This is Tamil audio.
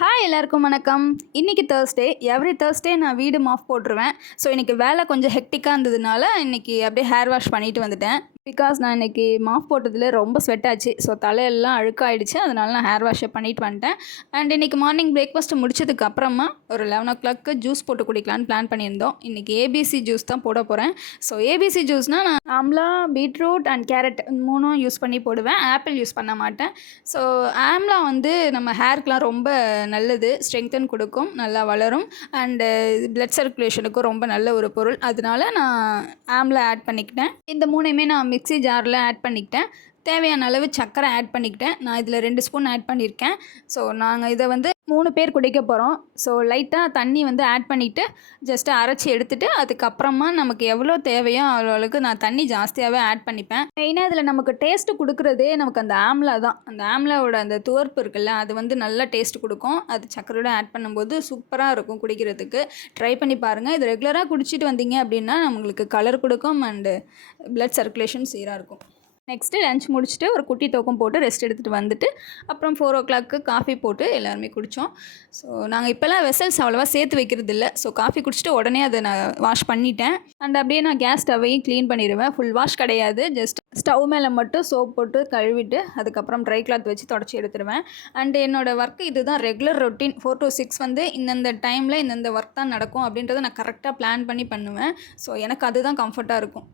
ஹாய் எல்லாருக்கும் வணக்கம். இன்றைக்கி தேர்ஸ்டே. எவ்ரி தேர்ஸ்டே நான் வீடு மாஃப் போட்டுருவேன். ஸோ இன்றைக்கி வேலை கொஞ்சம் ஹெக்டிக்காக இருந்ததுனால இன்றைக்கி அப்படியே ஹேர் வாஷ் பண்ணிட்டு வந்துட்டேன். பிகாஸ் நான் இன்றைக்கி மாஃப் போட்டதில் ரொம்ப ஸ்வெட் ஆச்சு. ஸோ தலையெல்லாம் அழுக்காயிடுச்சு. அதனால நான் ஹேர் வாஷை பண்ணிட்டு வந்துட்டேன். அண்ட் இன்றைக்கி மார்னிங் பிரேக்ஃபாஸ்ட்டு முடிச்சதுக்கு அப்புறமா ஒரு 11 o'clock ஜூஸ் போட்டு குடிக்கலான்னு பிளான் பண்ணியிருந்தோம். இன்றைக்கி ஏபிசி ஜூஸ் தான் போட போகிறேன். ஸோ ஏபிசி ஜூஸ்னால் நான் ஆம்லா, பீட்ரூட் அண்ட் கேரட் மூணும் யூஸ் பண்ணி போடுவேன். ஆப்பிள் யூஸ் பண்ண மாட்டேன். ஸோ ஆம்லா வந்து நம்ம ஹேர்க்கெலாம் ரொம்ப நல்லது, ஸ்ட்ரெங்தன் கொடுக்கும், நல்லா வளரும் அண்டு பிளட் சர்க்குலேஷனுக்கும் ரொம்ப நல்ல ஒரு பொருள். அதனால நான் ஆம்லா ஆட் பண்ணிக்கிட்டேன். இந்த மூணையுமே நான் மிக்ஸி ஜாரில் ஆட் பண்ணிக்கிட்டேன். தேவையான அளவு சர்க்கரை ஆட் பண்ணிக்கிட்டேன். நான் இதில் 2 ஸ்பூன் ஆட் பண்ணியிருக்கேன். ஸோ நாங்கள் இதை வந்து 3 பேர் குடிக்க போகிறோம். ஸோ லைட்டாக தண்ணி வந்து ஆட் பண்ணிவிட்டு ஜஸ்ட்டு அரைச்சி எடுத்துகிட்டு அதுக்கப்புறமா நமக்கு எவ்வளோ தேவையோ அவ்வளோவுக்கு நான் தண்ணி ஜாஸ்தியாகவே ஆட் பண்ணிப்பேன். மெயினாக இதில் நமக்கு டேஸ்ட்டு கொடுக்குறதே நமக்கு அந்த ஆம்லா தான். அந்த ஆம்லாவோட அந்த துவர்ப்பு இருக்குல்ல, அது வந்து நல்ல டேஸ்ட் கொடுக்கும். அது சர்க்கரையோட ஆட் பண்ணும்போது சூப்பராக இருக்கும் குடிக்கிறதுக்கு. ட்ரை பண்ணி பாருங்கள். இது ரெகுலராக குடிச்சிட்டு வந்தீங்க அப்படின்னா நம்மளுக்கு கலர் கொடுக்கும் அண்டு பிளட் சர்க்குலேஷன் சீராக இருக்கும். நெக்ஸ்ட்டு லஞ்ச் முடிச்சுட்டு ஒரு குட்டி தூக்கம் போட்டு ரெஸ்ட் எடுத்துகிட்டு வந்துட்டு அப்புறம் 4 o'clock காஃபி போட்டு எல்லாருமே குடித்தோம். ஸோ நாங்கள் இப்போல்லாம் வெசல்ஸ் அவ்வளோவா சேர்த்து வைக்கிறது இல்லை. ஸோ காஃபி குடிச்சிட்டு உடனே அதை நான் வாஷ் பண்ணிட்டேன். அண்ட் அப்படியே நான் கேஸ் ஸ்டவ்வையும் க்ளீன் பண்ணிடுவேன். ஃபுல் வாஷ் கிடையாது, ஜஸ்ட் ஸ்டவ் மேலே மட்டும் சோப் போட்டு கழுவிட்டு அதுக்கப்புறம் ட்ரை கிளாத் வச்சு தொடச்சி எடுத்துடுவேன். அண்டு என்னோடய ஒர்க் இதுதான் ரெகுலர் ரொட்டீன். 4 to 6 வந்து இந்தந்த டைமில் இந்தந்த ஒர்க் தான் நடக்கும் அப்படின்றத நான் கரெக்டாக பிளான் பண்ணி பண்ணுவேன். ஸோ எனக்கு அதுதான் கம்ஃபர்ட்டாக இருக்கும்.